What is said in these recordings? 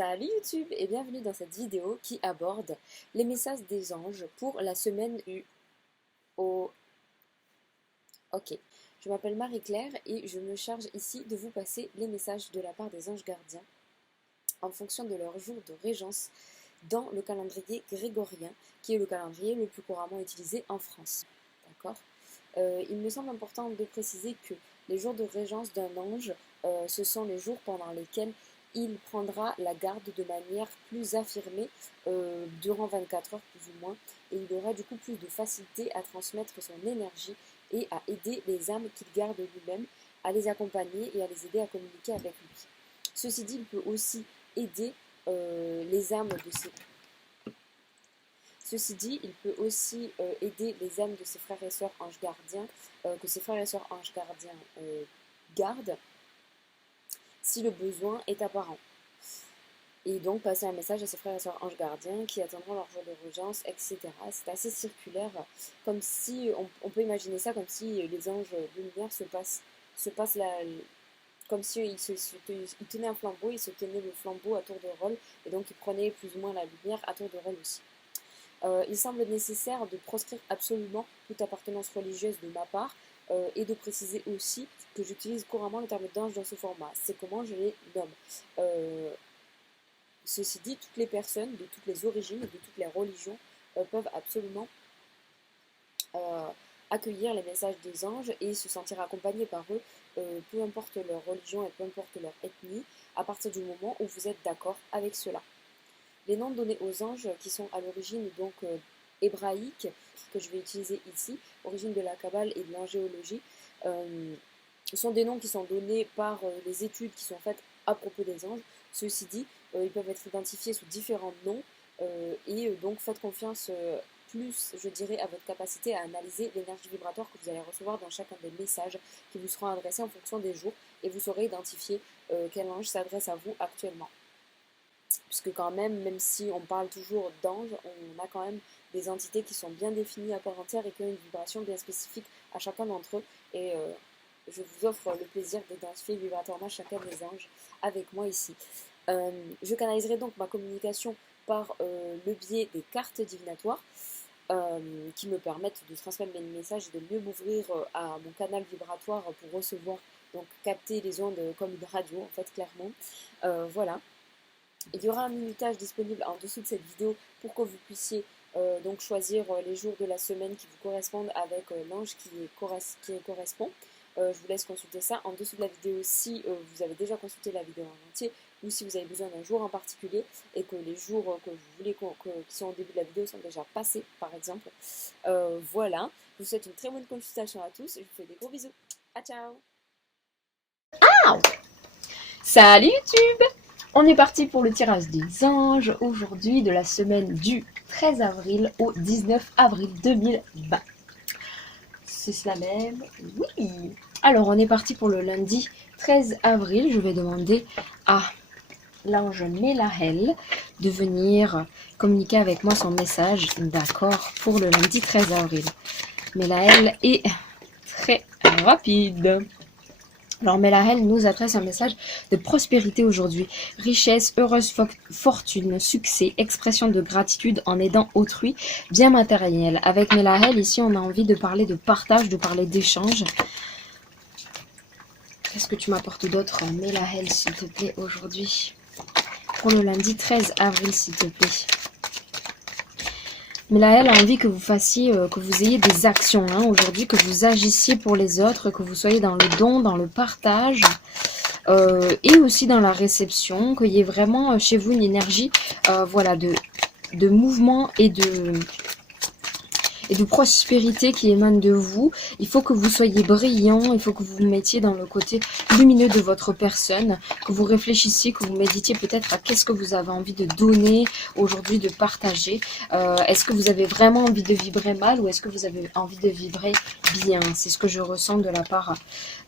Salut YouTube et bienvenue dans cette vidéo qui aborde les messages des anges pour la semaine au... Ok, je m'appelle Marie-Claire et je me charge ici de vous passer les messages de la part des anges gardiens en fonction de leur jour de régence dans le calendrier grégorien qui est le calendrier le plus couramment utilisé en France. D'accord ? Il me semble important de préciser que les jours de régence d'un ange, ce sont les jours pendant lesquels il prendra la garde de manière plus affirmée durant 24 heures plus ou moins, et il aura du coup plus de facilité à transmettre son énergie et à aider les âmes qu'il garde lui-même, à les accompagner et à les aider à communiquer avec lui. Ceci dit, il peut aussi aider les âmes de ses... Ceci dit, il peut aussi aider les âmes de ses frères et sœurs anges gardiens, que ses frères et sœurs anges gardiens gardent, si le besoin est apparent. Et donc passer un message à ses frères et sœurs anges gardiens qui attendront leur jour de régence, etc. C'est assez circulaire, comme si, on peut imaginer ça comme si les anges de lumière se passent comme si ils tenaient un flambeau, ils se tenaient le flambeau à tour de rôle, et donc ils prenaient plus ou moins la lumière à tour de rôle aussi. Il semble nécessaire de proscrire absolument toute appartenance religieuse de ma part et de préciser aussi que j'utilise couramment le terme d'ange dans ce format. C'est comment je les nomme. Ceci dit, toutes les personnes de toutes les origines et de toutes les religions peuvent absolument accueillir les messages des anges et se sentir accompagnés par eux, peu importe leur religion et peu importe leur ethnie, à partir du moment où vous êtes d'accord avec cela. Les noms donnés aux anges qui sont à l'origine donc hébraïques, que je vais utiliser ici, origine de la Kabbale et de l'angéologie, sont des noms qui sont donnés par les études qui sont faites à propos des anges. Ceci dit, ils peuvent être identifiés sous différents noms et donc faites confiance plus, je dirais, à votre capacité à analyser l'énergie vibratoire que vous allez recevoir dans chacun des messages qui vous seront adressés en fonction des jours et vous saurez identifier quel ange s'adresse à vous actuellement. Puisque quand même si on parle toujours d'anges, on a quand même des entités qui sont bien définies à part entière et qui ont une vibration bien spécifique à chacun d'entre eux. Et je vous offre le plaisir d'identifier vibratoirement chacun des anges avec moi ici. Je canaliserai donc ma communication par le biais des cartes divinatoires qui me permettent de transmettre mes messages et de mieux m'ouvrir à mon canal vibratoire pour recevoir, donc capter les ondes comme une radio en fait clairement. Voilà. Il y aura un minutage disponible en dessous de cette vidéo pour que vous puissiez donc choisir les jours de la semaine qui vous correspondent avec l'ange qui correspond. Je vous laisse consulter ça en dessous de la vidéo si vous avez déjà consulté la vidéo en entier ou si vous avez besoin d'un jour en particulier et que les jours que vous voulez qui sont au début de la vidéo sont déjà passés par exemple. Voilà, je vous souhaite une très bonne consultation à tous et je vous fais des gros bisous. À ciao. Salut YouTube! On est parti pour le tirage des anges aujourd'hui de la semaine du 13 avril au 19 avril 2020. C'est cela même? Oui! Alors on est parti pour le lundi 13 avril. Je vais demander à l'ange Mélahel de venir communiquer avec moi son message, d'accord, pour le lundi 13 avril. Mélahel est très rapide. Alors Mélahel nous adresse un message de prospérité aujourd'hui, richesse, heureuse fortune, succès, expression de gratitude en aidant autrui, bien matériel. Avec Mélahel, ici on a envie de parler de partage, de parler d'échange. Qu'est-ce que tu m'apportes d'autre, Mélahel, s'il te plaît, aujourd'hui? Pour le lundi 13 avril, s'il te plaît. Mélahel a envie que vous fassiez, que vous ayez des actions aujourd'hui, que vous agissiez pour les autres, que vous soyez dans le don, dans le partage et aussi dans la réception, qu'il y ait vraiment chez vous une énergie voilà, de mouvement et de prospérité qui émane de vous. Il faut que vous soyez brillant, il faut que vous vous mettiez dans le côté lumineux de votre personne, que vous réfléchissiez, que vous méditiez peut-être à qu'est-ce que vous avez envie de donner aujourd'hui, de partager. Est-ce que vous avez vraiment envie de vibrer mal ou est-ce que vous avez envie de vibrer bien? C'est ce que je ressens de la part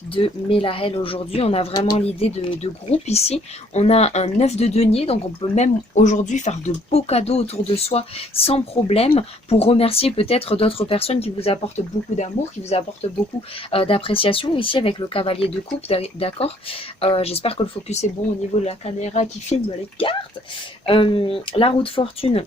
de Mélahel aujourd'hui. On a vraiment l'idée de groupe ici. On a un 9 de denier, donc on peut même aujourd'hui faire de beaux cadeaux autour de soi sans problème pour remercier peut-être peut-être d'autres personnes qui vous apportent beaucoup d'amour, qui vous apportent beaucoup d'appréciation. Ici, avec le cavalier de coupe, d'accord. J'espère que le focus est bon au niveau de la caméra qui filme les cartes. La roue de fortune.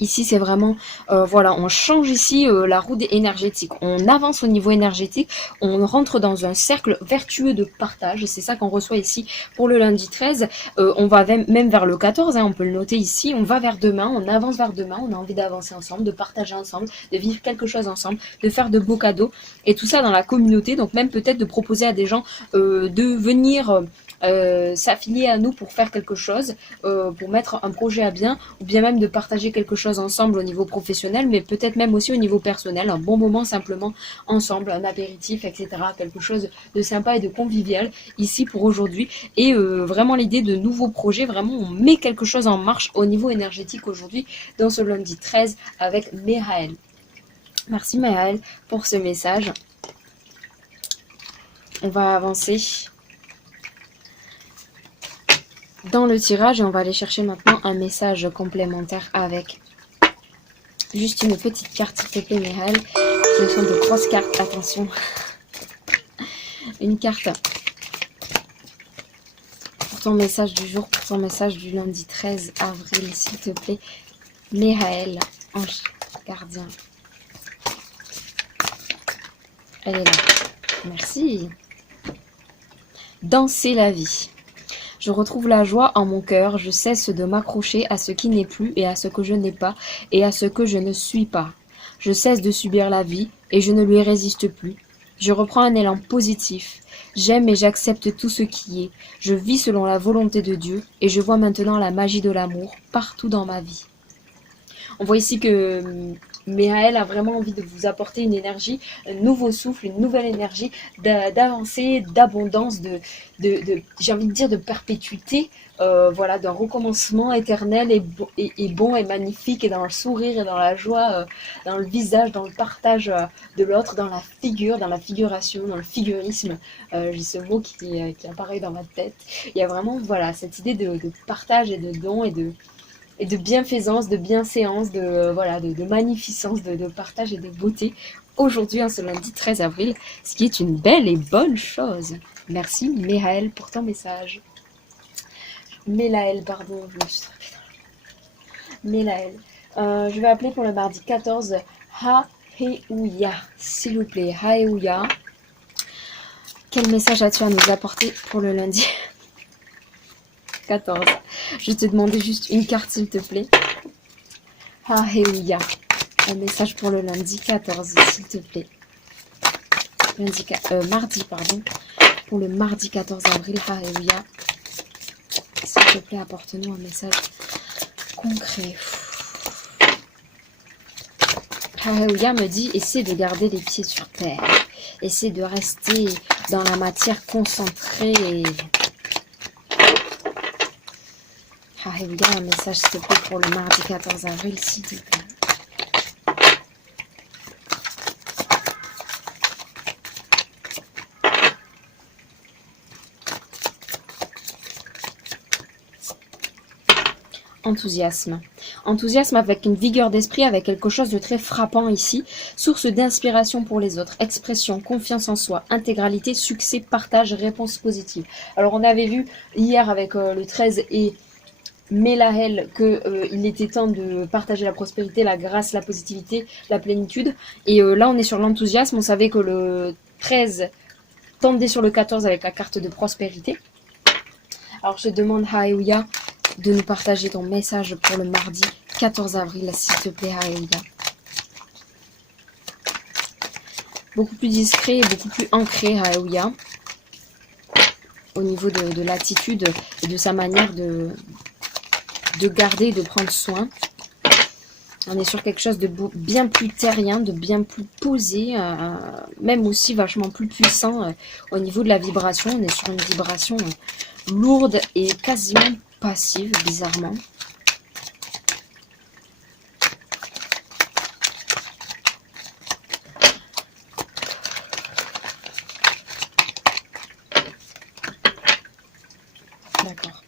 Ici, c'est vraiment, voilà, on change ici la roue énergétique. On avance au niveau énergétique, on rentre dans un cercle vertueux de partage. C'est ça qu'on reçoit ici pour le lundi 13. On va même vers le 14, hein, on peut le noter ici. On va vers demain, on avance vers demain. On a envie d'avancer ensemble, de partager ensemble, de vivre quelque chose ensemble, de faire de beaux cadeaux. Et tout ça dans la communauté. Donc même peut-être de proposer à des gens de venir s'affilier à nous pour faire quelque chose, pour mettre un projet à bien, ou bien même de partager quelque chose ensemble au niveau professionnel, mais peut-être même aussi au niveau personnel, un bon moment simplement ensemble, un apéritif, etc. Quelque chose de sympa et de convivial ici pour aujourd'hui. Et vraiment l'idée de nouveaux projets, vraiment on met quelque chose en marche au niveau énergétique aujourd'hui dans ce lundi 13 avec Mehael. Merci Mehael pour ce message. On va avancer dans le tirage et on va aller chercher maintenant un message complémentaire avec juste une petite carte, s'il te plaît, Mireille. Ce sont de grosses cartes, attention. Une carte pour ton message du jour, pour ton message du lundi 13 avril, s'il te plaît. Mireille, ange gardien. Elle est là. Merci. Danser la vie. Je retrouve la joie en mon cœur, je cesse de m'accrocher à ce qui n'est plus et à ce que je n'ai pas et à ce que je ne suis pas. Je cesse de subir la vie et je ne lui résiste plus. Je reprends un élan positif. J'aime et j'accepte tout ce qui est. Je vis selon la volonté de Dieu et je vois maintenant la magie de l'amour partout dans ma vie. On voit ici que Mihaël a vraiment envie de vous apporter une énergie, un nouveau souffle, une nouvelle énergie d'avancée, d'abondance, j'ai envie de dire de perpétuité, voilà, d'un recommencement éternel et bon et magnifique, et dans le sourire et dans la joie, dans le visage, dans le partage de l'autre, dans la figure, dans la figuration, dans le figurisme. J'ai ce mot qui apparaît dans ma tête. Il y a vraiment, voilà, cette idée de partage et de don et de bienfaisance, de bienséance, de magnificence, de partage et de beauté aujourd'hui, ce lundi 13 avril, ce qui est une belle et bonne chose. Merci Méhaël pour ton message. Mélaël, pardon, je me suis trompée. Mélaël. Je vais appeler pour le mardi 14 Haéouya, s'il vous plaît, Haéouya. Quel message as-tu à nous apporter pour le lundi 14? Je te demandais juste une carte, s'il te plaît. Haéouya. Un message pour le lundi 14, s'il te plaît. Mardi, pardon. Pour le mardi 14 avril, Haéouya. S'il te plaît, apporte-nous un message concret. Haéouya me dit, essaie de garder les pieds sur terre. Essaie de rester dans la matière concentrée. Haéouya, un message, s'il te plaît, pour le mardi 14 avril, s'il te plaît. Enthousiasme. Enthousiasme avec une vigueur d'esprit, avec quelque chose de très frappant ici. Source d'inspiration pour les autres. Expression, confiance en soi, intégralité, succès, partage, réponse positive. Alors on avait vu hier avec le 13 et Mélahel qu'il était temps de partager la prospérité, la grâce, la positivité, la plénitude. Et là on est sur l'enthousiasme. On savait que le 13 tendait sur le 14 avec la carte de prospérité. Alors je demande à Haéouya de nous partager ton message pour le mardi 14 avril, s'il te plaît, Haéouya. Beaucoup plus discret et beaucoup plus ancré, Haéouya, au niveau de l'attitude et de sa manière de garder et de prendre soin. On est sur quelque chose de bien plus terrien, de bien plus posé, même aussi vachement plus puissant au niveau de la vibration. On est sur une vibration lourde et quasiment passive, bizarrement. D'accord.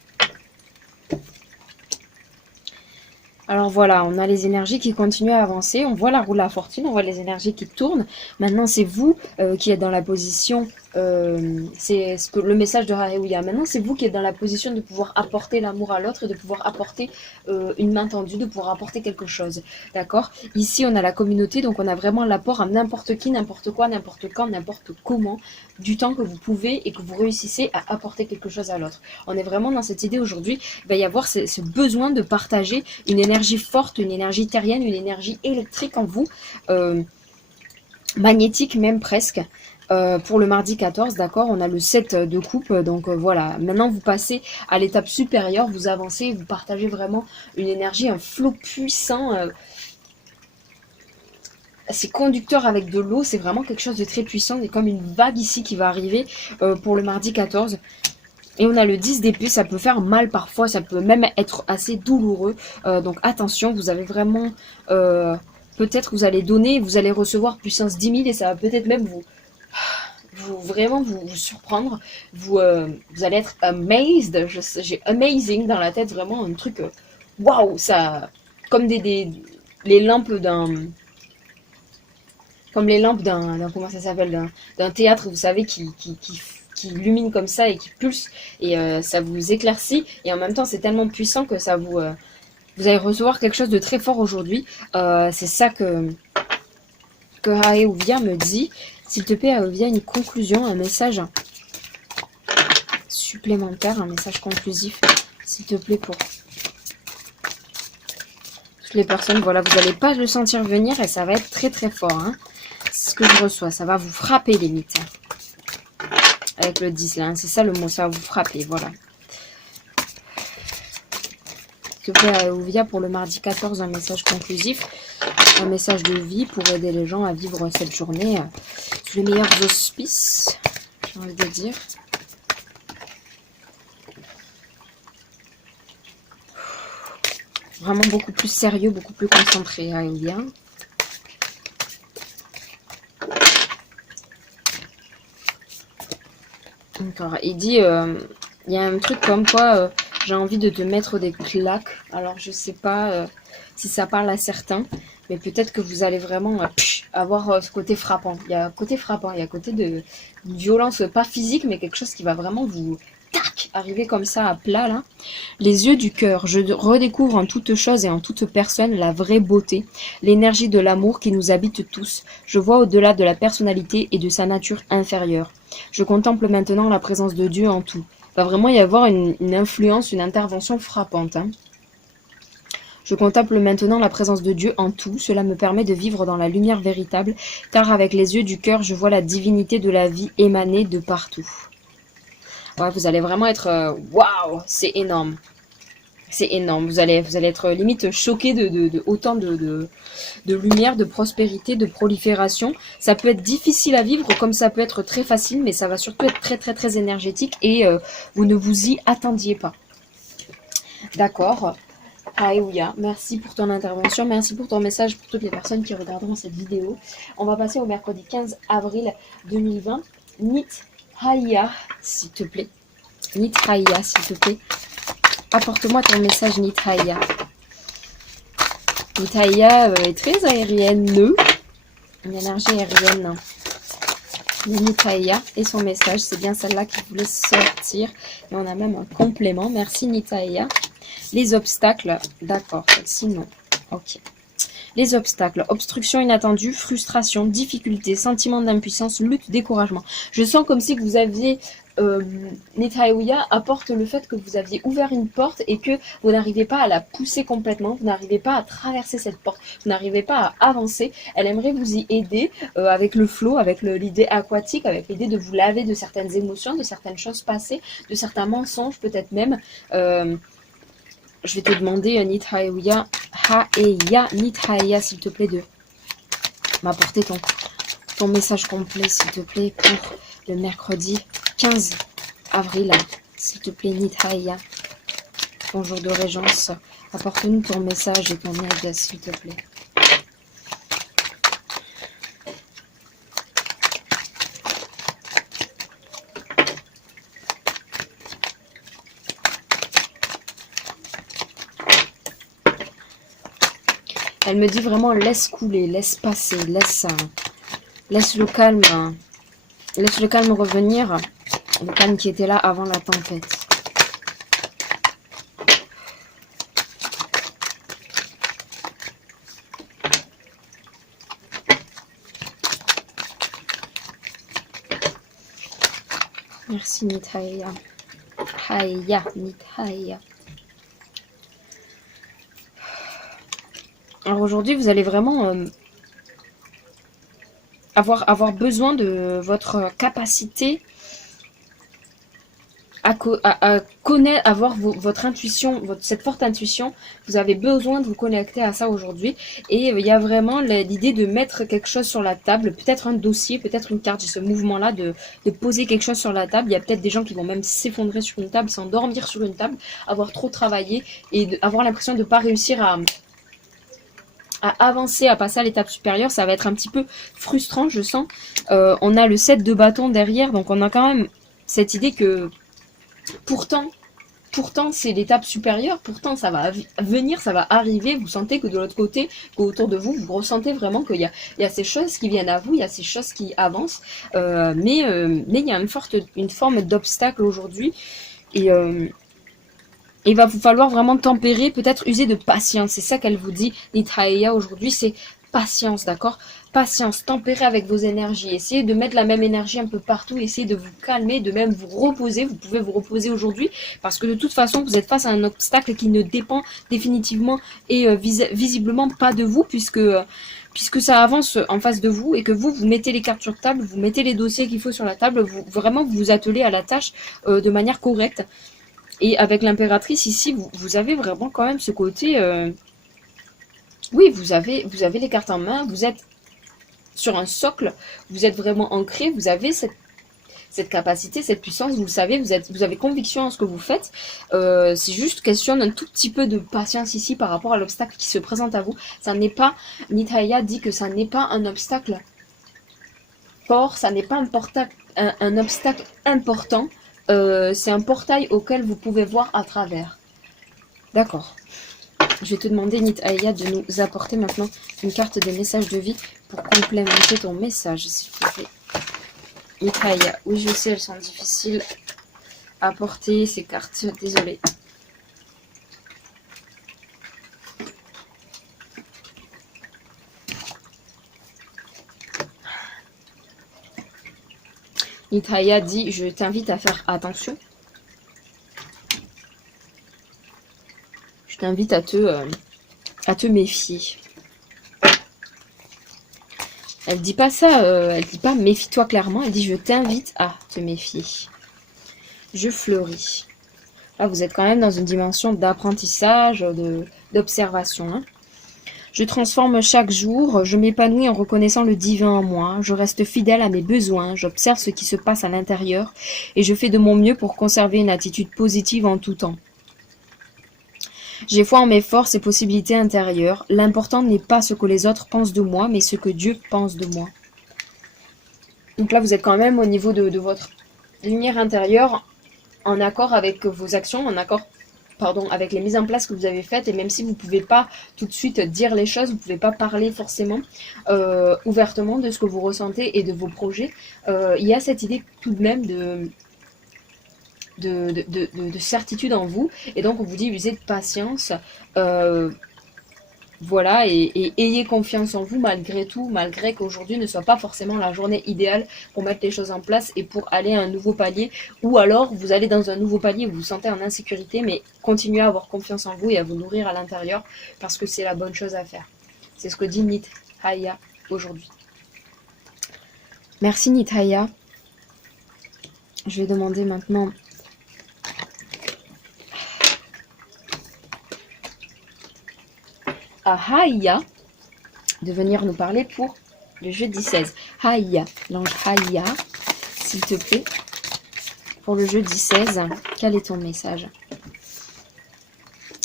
Alors voilà, on a les énergies qui continuent à avancer, on voit la roue de la fortune, on voit les énergies qui tournent. Maintenant, c'est vous qui êtes dans la position, c'est ce que le message de Hallelujah. Maintenant, c'est vous qui êtes dans la position de pouvoir apporter l'amour à l'autre et de pouvoir apporter une main tendue, de pouvoir apporter quelque chose. D'accord? Ici, on a la communauté, donc on a vraiment l'apport à n'importe qui, n'importe quoi, n'importe quand, n'importe comment, du temps que vous pouvez et que vous réussissez à apporter quelque chose à l'autre. On est vraiment dans cette idée aujourd'hui, il va y avoir ce besoin de partager une énergie forte, une énergie terrienne, une énergie électrique en vous, magnétique même presque. Pour le mardi 14, d'accord, on a le 7 de coupe, donc voilà. Maintenant, vous passez à l'étape supérieure, vous avancez, vous partagez vraiment une énergie, un flot puissant. C'est conducteur avec de l'eau, c'est vraiment quelque chose de très puissant. Il y a comme une vague ici qui va arriver pour le mardi 14. Et on a le 10 d'épée, ça peut faire mal parfois, ça peut même être assez douloureux. Donc attention, vous avez vraiment... peut-être vous allez donner, vous allez recevoir puissance 10 000 et ça va peut-être même vous surprendre. Vous allez être amazed. J'ai amazing dans la tête, vraiment un truc... Waouh, ça... Comme les lampes d'un... Comme les lampes comment ça s'appelle, d'un théâtre, vous savez, qui illumine comme ça et qui pulse et ça vous éclaircit et en même temps c'est tellement puissant que ça vous allez recevoir quelque chose de très fort aujourd'hui. C'est ça que Aeuvia me dit. S'il te plaît, Aeuvia, une conclusion, un message supplémentaire, un message conclusif, s'il te plaît, pour toutes les personnes. Voilà, vous n'allez pas le sentir venir et ça va être très très fort, hein. C'est ce que je reçois, ça va vous frapper limite. Avec le 10 là, hein. C'est ça le mot, ça va vous frapper, voilà. S'il te plaît, Aeuvia, pour le mardi 14, un message conclusif, un message de vie pour aider les gens à vivre cette journée sous les meilleurs auspices, j'ai envie de dire. Vraiment beaucoup plus sérieux, beaucoup plus concentré, Aeuvia. D'accord. Il dit, il y a un truc comme quoi j'ai envie de te mettre des claques. Alors je sais pas si ça parle à certains, mais peut-être que vous allez vraiment avoir ce côté frappant. Il y a un côté frappant, il y a un côté de violence, pas physique, mais quelque chose qui va vraiment vous arriver comme ça à plat là. Les yeux du cœur, je redécouvre en toute chose et en toute personne la vraie beauté, l'énergie de l'amour qui nous habite tous. Je vois au-delà de la personnalité et de sa nature inférieure. Je contemple maintenant la présence de Dieu en tout. Il va vraiment y avoir une influence, une intervention frappante, hein. Je contemple maintenant la présence de Dieu en tout. Cela me permet de vivre dans la lumière véritable, car avec les yeux du cœur, je vois la divinité de la vie émaner de partout. Ouais, vous allez vraiment être... Waouh, c'est énorme. C'est énorme. Vous allez être limite choqué de autant de lumière, de prospérité, de prolifération. Ça peut être difficile à vivre comme ça peut être très facile, mais ça va surtout être très très très énergétique et vous ne vous y attendiez pas. D'accord. Aeuvia, merci pour ton intervention, merci pour ton message pour toutes les personnes qui regarderont cette vidéo. On va passer au mercredi 15 avril 2020. Nithaya, s'il te plaît. Nithaya, s'il te plaît. Apporte-moi ton message, Nithaya. Nithaya est très aérienne, une énergie aérienne. Nithaya et son message, c'est bien celle-là qui voulait sortir. Et on a même un complément. Merci, Nithaya. Les obstacles, d'accord, sinon, ok. Les obstacles, obstruction inattendue, frustration, difficulté, sentiment d'impuissance, lutte, découragement. Je sens comme si que vous aviez, Nithaya apporte le fait que vous aviez ouvert une porte et que vous n'arrivez pas à la pousser complètement, vous n'arrivez pas à traverser cette porte, vous n'arrivez pas à avancer. Elle aimerait vous y aider avec le flow, avec l'idée aquatique, avec l'idée de vous laver de certaines émotions, de certaines choses passées, de certains mensonges peut-être même. Je vais te demander, Nithaya, Nithaya, s'il te plaît, de m'apporter ton message complet, s'il te plaît, pour le mercredi 15 avril. S'il te plaît, Nithaya, ton jour de régence. Apporte-nous ton message et ton aide, s'il te plaît. Elle me dit vraiment laisse couler, laisse passer, laisse le calme. Laisse le calme revenir. Le calme qui était là avant la tempête. Merci Nithaya. Haya, Nithaya. Alors aujourd'hui, vous allez vraiment avoir besoin de votre capacité à connaître, avoir votre intuition, cette forte intuition. Vous avez besoin de vous connecter à ça aujourd'hui. Et il y a vraiment l'idée de mettre quelque chose sur la table, peut-être un dossier, peut-être une carte. J'ai ce mouvement-là de poser quelque chose sur la table. Il y a peut-être des gens qui vont même s'effondrer sur une table, s'endormir sur une table, avoir trop travaillé et avoir l'impression de ne pas réussir à avancer, à passer à l'étape supérieure. Ça va être un petit peu frustrant, je sens. On a le 7 de bâton derrière, donc on a quand même cette idée que pourtant c'est l'étape supérieure, pourtant ça va venir, ça va arriver. Vous sentez que de l'autre côté, qu'autour de vous, vous ressentez vraiment qu'il y a ces choses qui viennent à vous, il y a ces choses qui avancent, mais il y a une forme d'obstacle aujourd'hui, et il va vous falloir vraiment tempérer, peut-être user de patience. C'est ça qu'elle vous dit, Nithaya, aujourd'hui, c'est patience, d'accord? Patience, tempérer avec vos énergies. Essayez de mettre la même énergie un peu partout. Essayez de vous calmer, de même vous reposer. Vous pouvez vous reposer aujourd'hui parce que de toute façon, vous êtes face à un obstacle qui ne dépend définitivement et visiblement pas de vous, puisque ça avance en face de vous et que vous mettez les cartes sur table, vous mettez les dossiers qu'il faut sur la table, vous vous attelez à la tâche de manière correcte. Et avec l'impératrice ici, vous avez vraiment quand même ce côté... oui, vous avez les cartes en main, vous êtes sur un socle, vous êtes vraiment ancré, vous avez cette capacité, cette puissance, vous le savez, vous avez conviction en ce que vous faites. C'est juste question d'un tout petit peu de patience ici par rapport à l'obstacle qui se présente à vous. Ça n'est pas... Nithaya dit que ça n'est pas un obstacle fort, ça n'est pas un obstacle important. C'est un portail auquel vous pouvez voir à travers. D'accord. Je vais te demander, Nithaya, de nous apporter maintenant une carte de message de vie pour complémenter ton message, s'il te plaît. Nithaya, oui, je sais, elles sont difficiles à porter, ces cartes. Désolée. Nithaya dit, je t'invite à faire attention. Je t'invite à te méfier. Elle dit pas ça, elle dit pas méfie-toi clairement, elle dit je t'invite à te méfier. Je fleuris. Là, vous êtes quand même dans une dimension d'apprentissage, d'observation. Hein. Je transforme chaque jour, je m'épanouis en reconnaissant le divin en moi, je reste fidèle à mes besoins, j'observe ce qui se passe à l'intérieur et je fais de mon mieux pour conserver une attitude positive en tout temps. J'ai foi en mes forces et possibilités intérieures. L'important n'est pas ce que les autres pensent de moi, mais ce que Dieu pense de moi. Donc là, vous êtes quand même au niveau de votre lumière intérieure, en accord avec vos actions, en accord avec les mises en place que vous avez faites. Et même si vous ne pouvez pas tout de suite dire les choses, vous ne pouvez pas parler forcément ouvertement de ce que vous ressentez et de vos projets, il y a cette idée tout de même de certitude en vous, et donc on vous dit usez de patience, voilà, et ayez confiance en vous malgré tout, malgré qu'aujourd'hui ne soit pas forcément la journée idéale pour mettre les choses en place et pour aller à un nouveau palier, ou alors vous allez dans un nouveau palier où vous vous sentez en insécurité, mais continuez à avoir confiance en vous et à vous nourrir à l'intérieur parce que c'est la bonne chose à faire. C'est ce que dit Nithaya aujourd'hui. Merci Nithaya. Je vais demander maintenant à Haya de venir nous parler pour le jeudi 16. Haya, l'ange Haya, s'il te plaît, pour le jeudi 16, quel est ton message?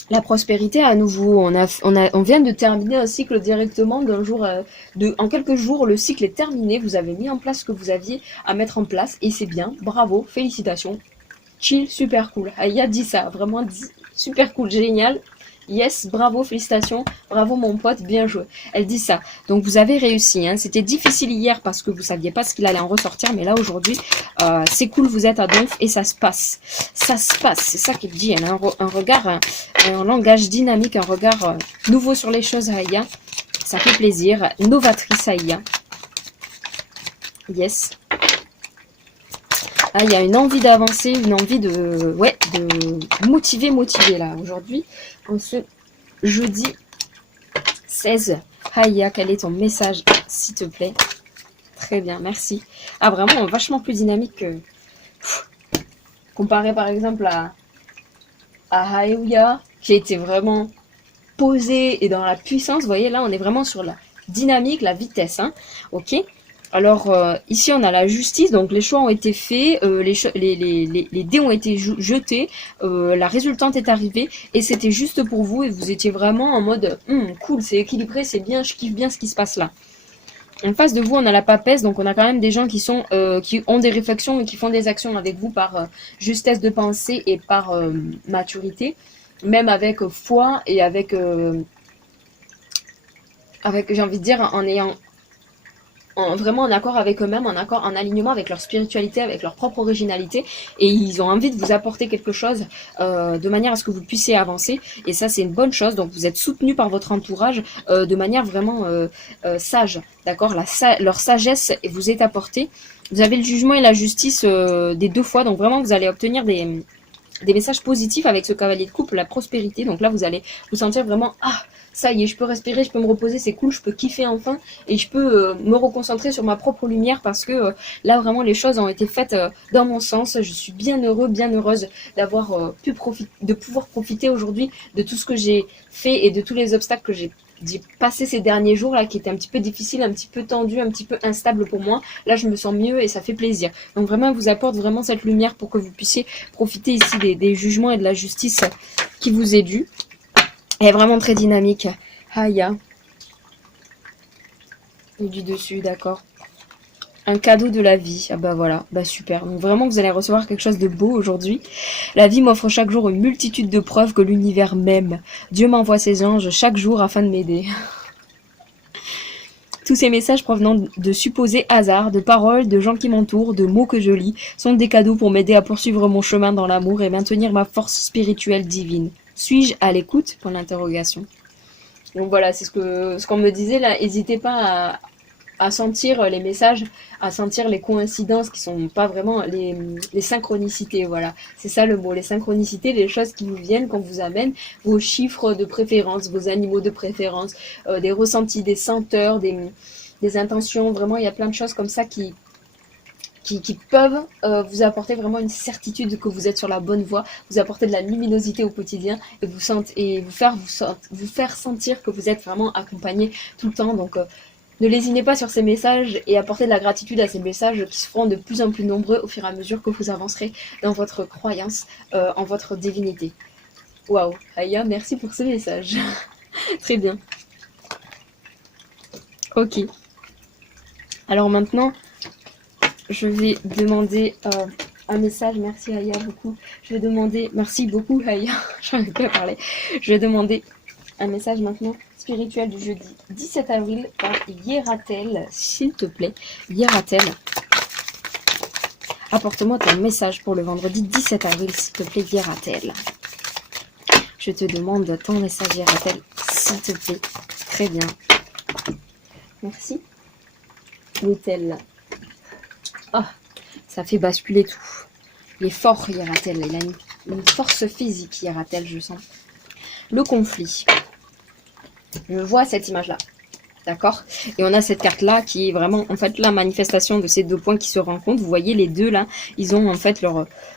La prospérité à nouveau, on vient de terminer un cycle directement d'un jour, en quelques jours, le cycle est terminé, vous avez mis en place ce que vous aviez à mettre en place et c'est bien, bravo, félicitations, chill, super cool. Haya dit ça, vraiment dit, super cool, génial. Yes, bravo, félicitations, bravo mon pote, bien joué. Elle dit ça. Donc vous avez réussi. Hein. C'était difficile hier parce que vous saviez pas ce qu'il allait en ressortir, mais là aujourd'hui, c'est cool, vous êtes à donf et ça se passe. Ça se passe, c'est ça qu'elle dit. Elle a un regard, un langage dynamique, un regard nouveau sur les choses, Aya. Ça fait plaisir. Novatrice, Aya. Yes. Ah, il y a une envie d'avancer, une envie de motiver là. Aujourd'hui, en ce jeudi 16. Aya, quel est ton message, s'il te plaît? Très bien, merci. Ah, vraiment, vachement plus dynamique que... comparé par exemple à Aya, qui était vraiment posée et dans la puissance. Vous voyez, là, on est vraiment sur la dynamique, la vitesse. Hein. Ok. Alors, ici, on a la justice. Donc, les choix ont été faits, les dés ont été jetés, la résultante est arrivée, et c'était juste pour vous, et vous étiez vraiment en mode cool, c'est équilibré, c'est bien, je kiffe bien ce qui se passe là. En face de vous, on a la papesse, donc on a quand même des gens qui ont des réflexions et qui font des actions avec vous par justesse de pensée et par maturité, même avec foi et avec j'ai envie de dire, en ayant vraiment en accord avec eux-mêmes, en alignement avec leur spiritualité, avec leur propre originalité, et ils ont envie de vous apporter quelque chose de manière à ce que vous puissiez avancer, et ça c'est une bonne chose. Donc vous êtes soutenu par votre entourage de manière vraiment sage, d'accord. Leur sagesse vous est apportée. Vous avez le jugement et la justice des deux fois, donc vraiment vous allez obtenir des messages positifs avec ce cavalier de coupe, la prospérité. Donc là vous allez vous sentir vraiment ça y est, je peux respirer, je peux me reposer, c'est cool, je peux kiffer enfin, et je peux me reconcentrer sur ma propre lumière, parce que là vraiment les choses ont été faites dans mon sens. Je suis bien heureux, bien heureuse d'avoir de pouvoir profiter aujourd'hui de tout ce que j'ai fait et de tous les obstacles que j'ai passé ces derniers jours là, qui étaient un petit peu difficiles, un petit peu tendus, un petit peu instables pour moi. Là je me sens mieux et ça fait plaisir. Donc vraiment elle vous apporte vraiment cette lumière pour que vous puissiez profiter ici des jugements et de la justice qui vous est due. Elle est vraiment très dynamique. Aya. Et du dessus, d'accord. Un cadeau de la vie. Ah bah voilà, bah super. Donc vraiment vous allez recevoir quelque chose de beau aujourd'hui. La vie m'offre chaque jour une multitude de preuves que l'univers m'aime. Dieu m'envoie ses anges chaque jour afin de m'aider. Tous ces messages provenant de supposés hasards, de paroles, de gens qui m'entourent, de mots que je lis, sont des cadeaux pour m'aider à poursuivre mon chemin dans l'amour et maintenir ma force spirituelle divine. Suis-je à l'écoute? Pour l'interrogation. Donc voilà, c'est ce qu'on me disait là. N'hésitez pas à sentir les messages, à sentir les coïncidences qui sont pas vraiment les synchronicités. Voilà, c'est ça le mot, les synchronicités, les choses qui vous viennent, qu'on vous amène, vos chiffres de préférence, vos animaux de préférence, des ressentis, des senteurs, des intentions. Vraiment, il y a plein de choses comme ça qui peuvent vous apporter vraiment une certitude que vous êtes sur la bonne voie, vous apporter de la luminosité au quotidien et vous faire sentir que vous êtes vraiment accompagné tout le temps. Donc ne lésinez pas sur ces messages et apportez de la gratitude à ces messages qui se feront de plus en plus nombreux au fur et à mesure que vous avancerez dans votre croyance en votre divinité. Waouh, Aya, merci pour ce message. Très bien. Ok. Alors maintenant, je vais demander un message. Merci Aya beaucoup. Je vais demander, merci beaucoup Aya. J'en ai pas parlé. Je vais demander un message maintenant spirituel du jeudi 17 avril par Yeratel, s'il te plaît. Yeratel, apporte-moi ton message pour le vendredi 17 avril, s'il te plaît, Yeratel. Je te demande ton message, Yeratel, s'il te plaît. Très bien. Merci. L'hôtel. Ah, ça fait basculer tout. Il est fort, Yeratel. Il a une force physique, Yeratel, je sens. Le conflit. Je vois cette image-là. D'accord? Et on a cette carte-là qui est vraiment, en fait, la manifestation de ces deux points qui se rencontrent. Vous voyez, les deux, là, ils ont, en fait,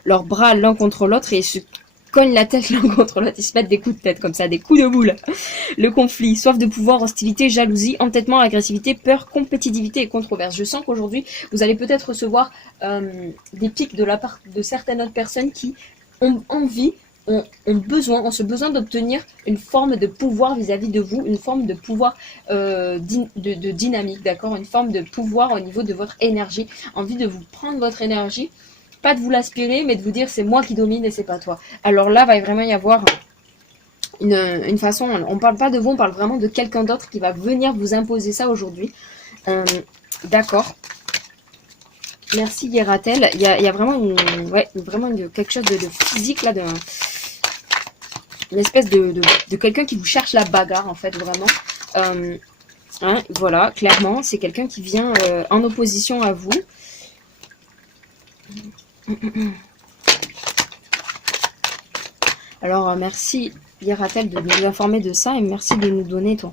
leurs bras l'un contre l'autre et ils se cognent la tête l'un contre l'autre. Ils se mettent des coups de tête, comme ça, des coups de boule. Le conflit, soif de pouvoir, hostilité, jalousie, entêtement, agressivité, peur, compétitivité et controverse. Je sens qu'aujourd'hui, vous allez peut-être recevoir des pics de la part de certaines autres personnes qui ont envie, ont ce besoin d'obtenir une forme de pouvoir vis-à-vis de vous, une forme de pouvoir de dynamique, d'accord, une forme de pouvoir au niveau de votre énergie, envie de vous prendre votre énergie, pas de vous l'aspirer, mais de vous dire c'est moi qui domine et c'est pas toi. Alors là, va vraiment y avoir une façon, on parle pas de vous, on parle vraiment de quelqu'un d'autre qui va venir vous imposer ça aujourd'hui. D'accord. Merci Yeratel. Il y a vraiment quelque chose de physique là, une espèce de quelqu'un qui vous cherche la bagarre en fait, vraiment. Hein, voilà, clairement, c'est quelqu'un qui vient en opposition à vous. Alors, merci Yeratel de nous informer de ça et merci de nous donner ton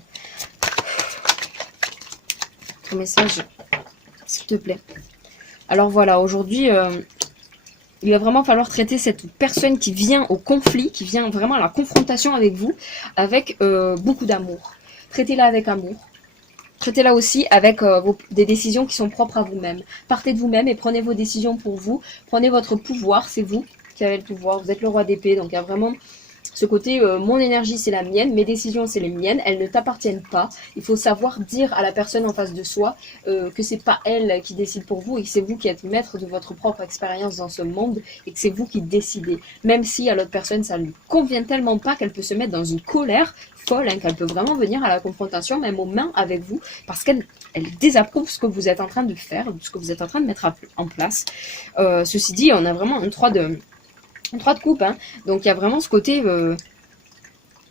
message, s'il te plaît. Alors voilà, aujourd'hui, il va vraiment falloir traiter cette personne qui vient au conflit, qui vient vraiment à la confrontation avec vous, avec beaucoup d'amour. Traitez-la avec amour. Traitez-la aussi avec des décisions qui sont propres à vous-même. Partez de vous-même et prenez vos décisions pour vous. Prenez votre pouvoir, c'est vous qui avez le pouvoir. Vous êtes le roi d'épée, donc il y a vraiment ce côté, mon énergie c'est la mienne, mes décisions c'est les miennes, elles ne t'appartiennent pas. Il faut savoir dire à la personne en face de soi que c'est pas elle qui décide pour vous et que c'est vous qui êtes maître de votre propre expérience dans ce monde et que c'est vous qui décidez. Même si à l'autre personne ça lui convient tellement pas qu'elle peut se mettre dans une colère folle, hein, qu'elle peut vraiment venir à la confrontation, même aux mains avec vous, parce qu'elle désapprouve ce que vous êtes en train de faire, ce que vous êtes en train de mettre en place. Ceci dit, on a vraiment un 3 de coupe, hein. Donc il y a vraiment ce côté,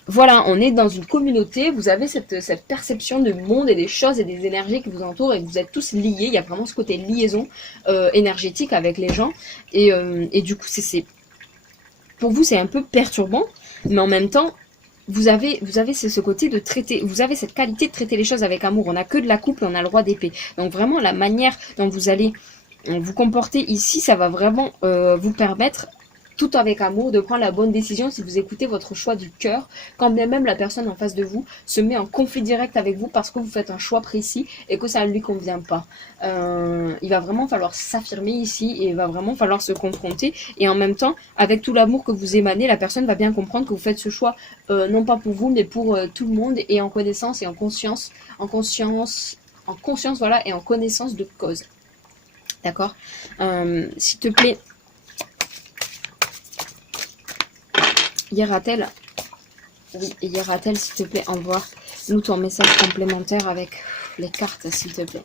voilà, on est dans une communauté, vous avez cette perception du monde et des choses et des énergies qui vous entourent et vous êtes tous liés, il y a vraiment ce côté liaison énergétique avec les gens et du coup pour vous c'est un peu perturbant, mais en même temps vous avez ce côté de traiter, vous avez cette qualité de traiter les choses avec amour. On n'a que de la coupe et on a le roi d'épée. Donc vraiment la manière dont vous allez vous comporter ici, ça va vraiment vous permettre, tout avec amour, de prendre la bonne décision si vous écoutez votre choix du cœur, quand bien même la personne en face de vous se met en conflit direct avec vous parce que vous faites un choix précis et que ça ne lui convient pas. Il va vraiment falloir s'affirmer ici et il va vraiment falloir se confronter et en même temps, avec tout l'amour que vous émanez, la personne va bien comprendre que vous faites ce choix non pas pour vous mais pour tout le monde et en connaissance et en conscience, voilà, et en connaissance de cause. D'accord. S'il te plaît, Yeratel, oui, Yeratel, s'il te plaît, envoie-nous ton message complémentaire avec les cartes, s'il te plaît.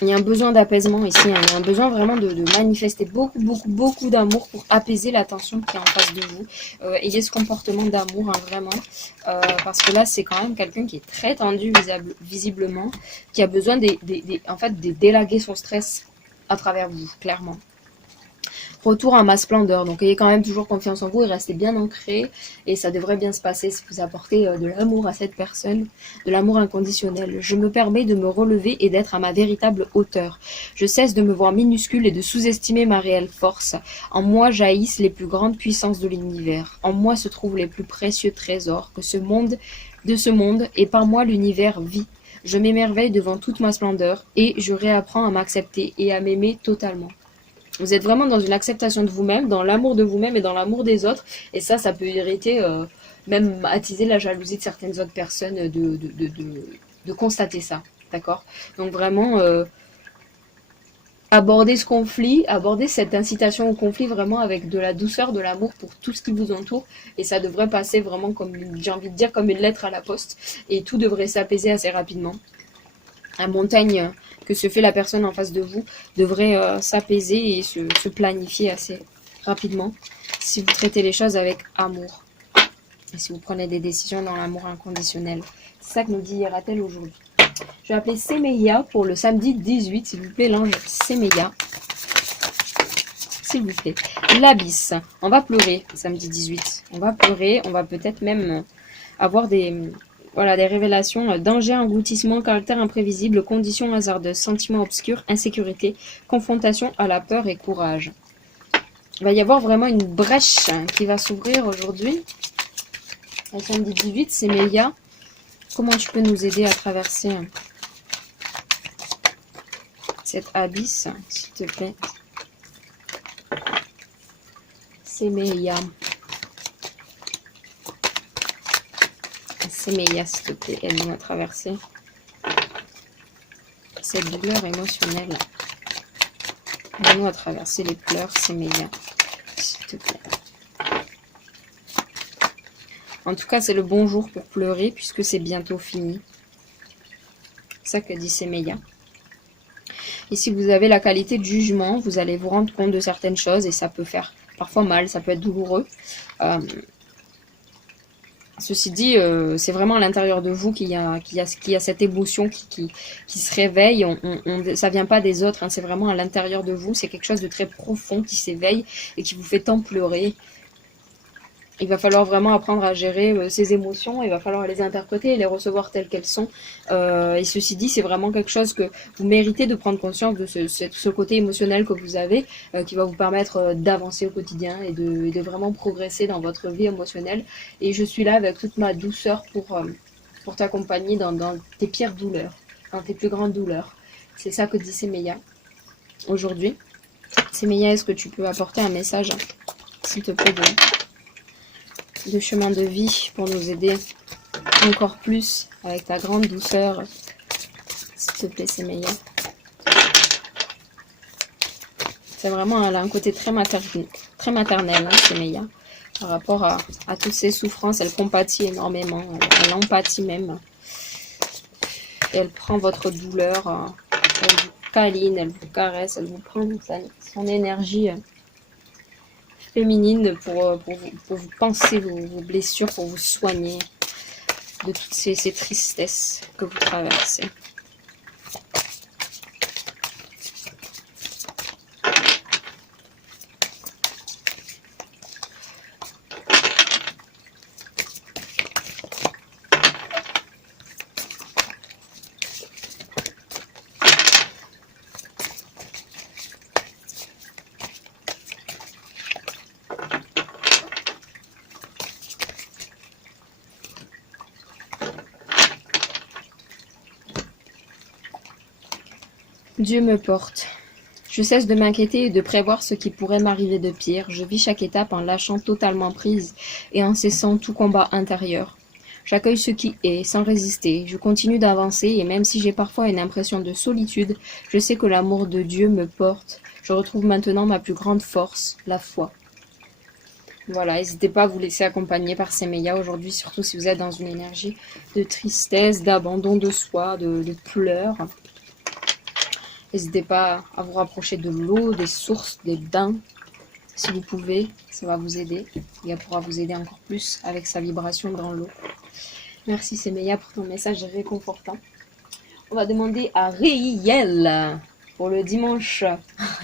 Il y a un besoin d'apaisement ici, hein. Il y a un besoin vraiment de manifester beaucoup d'amour pour apaiser la tension qui est en face de vous. Ayez ce comportement d'amour, hein, vraiment, parce que là, c'est quand même quelqu'un qui est très tendu visiblement, qui a besoin en fait, de délaguer son stress à travers vous, clairement. Retour à ma splendeur, donc ayez quand même toujours confiance en vous et restez bien ancré et ça devrait bien se passer si vous apportez de l'amour à cette personne, de l'amour inconditionnel. Je me permets de me relever et d'être à ma véritable hauteur. Je cesse de me voir minuscule et de sous-estimer ma réelle force. En moi jaillissent les plus grandes puissances de l'univers. En moi se trouvent les plus précieux trésors de ce monde et par moi l'univers vit. Je m'émerveille devant toute ma splendeur et je réapprends à m'accepter et à m'aimer totalement. Vous êtes vraiment dans une acceptation de vous-même, dans l'amour de vous-même et dans l'amour des autres. Et ça peut irriter, même attiser la jalousie de certaines autres personnes de constater ça. D'accord? Donc vraiment, aborder ce conflit, aborder cette incitation au conflit vraiment avec de la douceur, de l'amour pour tout ce qui vous entoure. Et ça devrait passer vraiment comme, j'ai envie de dire, comme une lettre à la poste. Et tout devrait s'apaiser assez rapidement. La montagne que se fait la personne en face de vous devrait s'apaiser et se planifier assez rapidement si vous traitez les choses avec amour et si vous prenez des décisions dans l'amour inconditionnel. C'est ça que nous dit Yeratel aujourd'hui. Je vais appeler Semeya pour le samedi 18, s'il vous plaît, l'ange Semeya. S'il vous plaît. L'abysse. On va pleurer samedi 18. On va pleurer, on va peut-être même avoir des révélations, danger, engloutissement, caractère imprévisible, conditions hasardeuses, sentiments obscurs, insécurité, confrontation à la peur et courage. Il va y avoir vraiment une brèche qui va s'ouvrir aujourd'hui. Le samedi 18, c'est Meia. Comment tu peux nous aider à traverser cette abysse, s'il te plaît? C'est Meia. Semeya, s'il te plaît, aide-nous à traverser cette douleur émotionnelle. Aide-nous à traverser les pleurs, Semeya, s'il te plaît. En tout cas, c'est le bon jour pour pleurer puisque c'est bientôt fini. C'est ça que dit Semeya. Et si vous avez la qualité de jugement, vous allez vous rendre compte de certaines choses et ça peut faire parfois mal, ça peut être douloureux. Ceci dit, c'est vraiment à l'intérieur de vous qu'il y a cette émotion qui se réveille. Ça vient pas des autres, hein, c'est vraiment à l'intérieur de vous. C'est quelque chose de très profond qui s'éveille et qui vous fait tant pleurer. Il va falloir vraiment apprendre à gérer ces émotions, il va falloir les interpréter et les recevoir telles qu'elles sont. Et ceci dit, c'est vraiment quelque chose que vous méritez de prendre conscience de ce côté émotionnel que vous avez, qui va vous permettre d'avancer au quotidien et de vraiment progresser dans votre vie émotionnelle. Et je suis là avec toute ma douceur pour t'accompagner dans tes pires douleurs, dans tes plus grandes douleurs. C'est ça que dit Semeya aujourd'hui. Semeya, est-ce que tu peux apporter un message, s'il te plaît, de chemin de vie pour nous aider encore plus avec ta grande douceur, s'il te plaît, Semeya. C'est vraiment, elle a un côté très maternel, hein, Semeya, par rapport à toutes ces souffrances. Elle compatit énormément, elle empathie même. Et elle prend votre douleur, elle vous câline, elle vous caresse, elle vous prend son énergie féminine pour vous penser vos blessures, pour vous soigner de toutes ces tristesses que vous traversez. Dieu me porte. Je cesse de m'inquiéter et de prévoir ce qui pourrait m'arriver de pire. Je vis chaque étape en lâchant totalement prise et en cessant tout combat intérieur. J'accueille ce qui est, sans résister. Je continue d'avancer et même si j'ai parfois une impression de solitude, je sais que l'amour de Dieu me porte. Je retrouve maintenant ma plus grande force, la foi. Voilà, n'hésitez pas à vous laisser accompagner par Semeya aujourd'hui, surtout si vous êtes dans une énergie de tristesse, d'abandon de soi, de pleurs. N'hésitez pas à vous rapprocher de l'eau, des sources, des bains. Si vous pouvez, ça va vous aider. Et elle pourra vous aider encore plus avec sa vibration dans l'eau. Merci Semeya pour ton message réconfortant. On va demander à Réiel pour le dimanche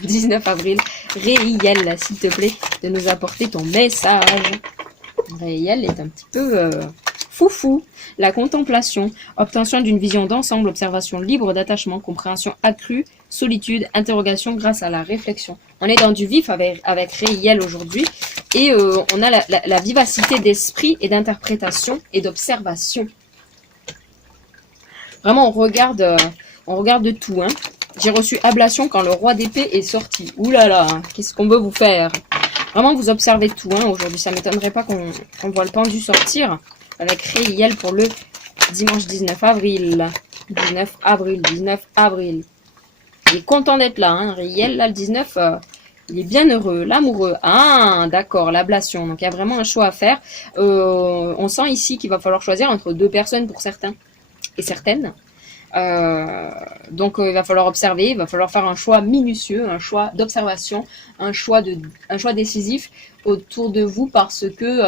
19 avril. Réiel, s'il te plaît, de nous apporter ton message. Réiel est un petit peu foufou. La contemplation, obtention d'une vision d'ensemble, observation libre d'attachement, compréhension accrue, solitude, interrogation grâce à la réflexion. On est dans du vif avec Réiel aujourd'hui et on a la vivacité d'esprit et d'interprétation et d'observation. Vraiment, on regarde de tout. Hein. J'ai reçu ablation quand le roi d'épée est sorti. Ouh là là, qu'est-ce qu'on veut vous faire? Vraiment, vous observez tout. Hein, aujourd'hui, ça ne m'étonnerait pas qu'on voit le pendu sortir avec Réiel pour le dimanche 19 avril. 19 avril. Il est content d'être là. Hein, Réiel, là, le 19, il est bien heureux, l'amoureux. Ah, d'accord, l'ablation. Donc, il y a vraiment un choix à faire. On sent ici qu'il va falloir choisir entre deux personnes pour certains et certaines. Donc il va falloir observer, il va falloir faire un choix minutieux, un choix d'observation, un choix décisif autour de vous parce que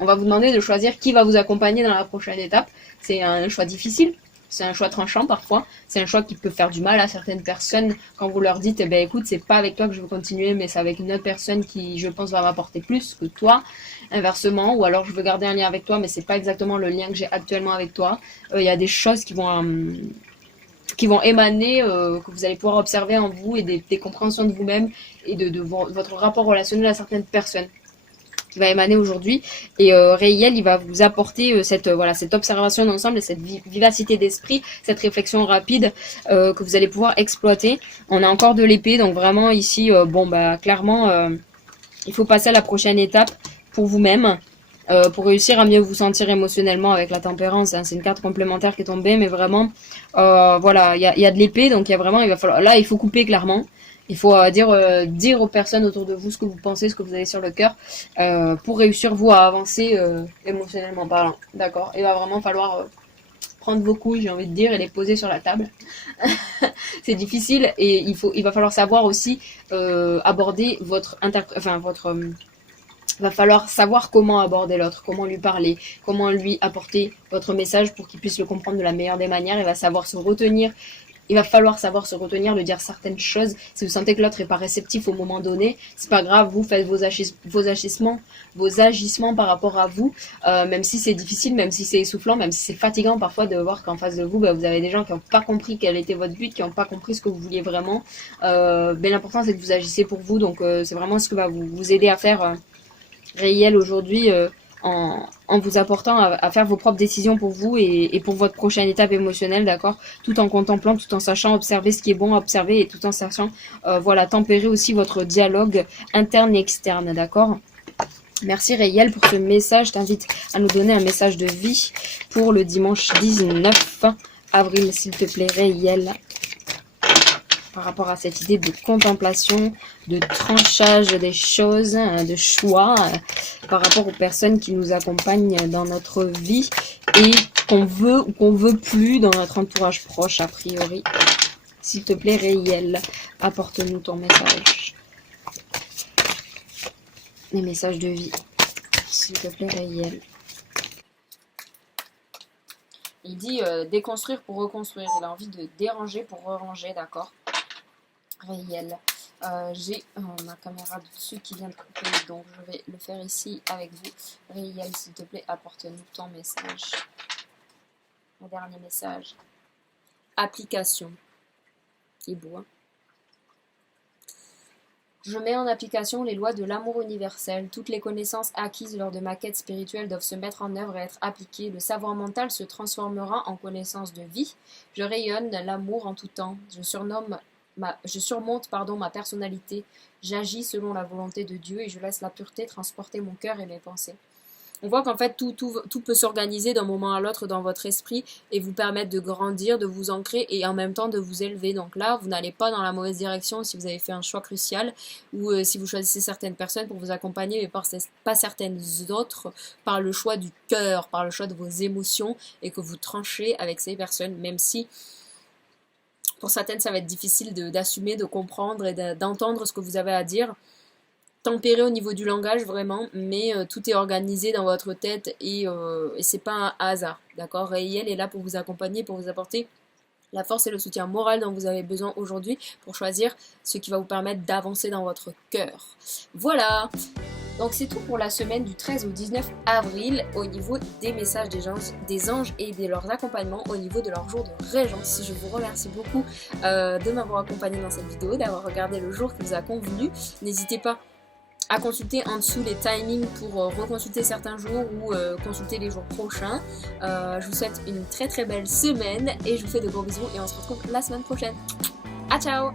on va vous demander de choisir qui va vous accompagner dans la prochaine étape. C'est un choix difficile, c'est un choix tranchant parfois, c'est un choix qui peut faire du mal à certaines personnes quand vous leur dites, eh ben écoute, c'est pas avec toi que je veux continuer, mais c'est avec une autre personne qui, je pense, va m'apporter plus que toi, inversement, ou alors je veux garder un lien avec toi, mais c'est pas exactement le lien que j'ai actuellement avec toi. Il y a des choses qui vont émaner, que vous allez pouvoir observer en vous et des compréhensions de vous-même et de votre rapport relationnel à certaines personnes qui va émaner aujourd'hui. Et Réiel, il va vous apporter cette observation d'ensemble et cette vivacité d'esprit, cette réflexion rapide que vous allez pouvoir exploiter. On a encore de l'épée, donc vraiment ici, clairement, il faut passer à la prochaine étape pour vous-même, pour réussir à mieux vous sentir émotionnellement avec la tempérance. Hein. C'est une carte complémentaire qui est tombée, mais vraiment, il y a de l'épée, donc il va falloir, là, il faut couper clairement. Il faut dire aux personnes autour de vous ce que vous pensez, ce que vous avez sur le cœur, pour réussir vous à avancer émotionnellement parlant. D'accord? Il va vraiment falloir prendre vos couilles, j'ai envie de dire, et les poser sur la table. C'est difficile et il va falloir savoir aussi aborder va falloir savoir comment aborder l'autre, comment lui parler, comment lui apporter votre message pour qu'il puisse le comprendre de la meilleure des manières. Il va falloir savoir se retenir de dire certaines choses. Si vous sentez que l'autre est pas réceptif au moment donné, c'est pas grave, vous faites vos agissements par rapport à vous, même si c'est difficile, même si c'est essoufflant, même si c'est fatigant parfois de voir qu'en face de vous, vous avez des gens qui n'ont pas compris quel était votre but, qui n'ont pas compris ce que vous vouliez vraiment. Mais l'important c'est que vous agissez pour vous, donc c'est vraiment ce que va vous aider à faire réel aujourd'hui. En vous apportant à faire vos propres décisions pour vous et pour votre prochaine étape émotionnelle, d'accord, tout en contemplant, tout en sachant observer ce qui est bon à observer et tout en sachant tempérer aussi votre dialogue interne et externe, d'accord. Merci Rayel pour ce message. Je t'invite à nous donner un message de vie pour le dimanche 19 avril, s'il te plaît Rayel, par rapport à cette idée de contemplation, de tranchage des choses, de choix, par rapport aux personnes qui nous accompagnent dans notre vie et qu'on veut ou qu'on veut plus dans notre entourage proche, a priori. S'il te plaît, Rayel, apporte-nous ton message. Les messages de vie. S'il te plaît, Rayel. Il dit déconstruire pour reconstruire. Il a envie de déranger pour ranger, d'accord. Réel. J'ai ma caméra dessus qui vient de couper, donc je vais le faire ici avec vous. Réel, s'il te plaît, apporte-nous ton message. Mon dernier message. Application. C'est beau, hein? Je mets en application les lois de l'amour universel. Toutes les connaissances acquises lors de ma quête spirituelle doivent se mettre en œuvre et être appliquées. Le savoir mental se transformera en connaissance de vie. Je rayonne l'amour en tout temps. Je surmonte ma personnalité, j'agis selon la volonté de Dieu et je laisse la pureté transporter mon cœur et mes pensées. On voit qu'en fait tout peut s'organiser d'un moment à l'autre dans votre esprit et vous permettre de grandir, de vous ancrer et en même temps de vous élever. Donc là, vous n'allez pas dans la mauvaise direction si vous avez fait un choix crucial ou si vous choisissez certaines personnes pour vous accompagner mais pas certaines autres par le choix du cœur, par le choix de vos émotions et que vous tranchez avec ces personnes, même si pour certaines, ça va être difficile d'assumer, de comprendre et d'entendre ce que vous avez à dire. Tempéré au niveau du langage, vraiment, mais tout est organisé dans votre tête et c'est pas un hasard, d'accord. Rayel est là pour vous accompagner, pour vous apporter la force et le soutien moral dont vous avez besoin aujourd'hui pour choisir ce qui va vous permettre d'avancer dans votre cœur. Voilà. Donc c'est tout pour la semaine du 13 au 19 avril au niveau des messages des anges et de leurs accompagnements au niveau de leur jour de régence. Je vous remercie beaucoup de m'avoir accompagné dans cette vidéo, d'avoir regardé le jour qui vous a convenu. N'hésitez pas à consulter en dessous les timings pour reconsulter certains jours ou consulter les jours prochains. Je vous souhaite une très très belle semaine et je vous fais de gros bisous et on se retrouve la semaine prochaine. À ciao!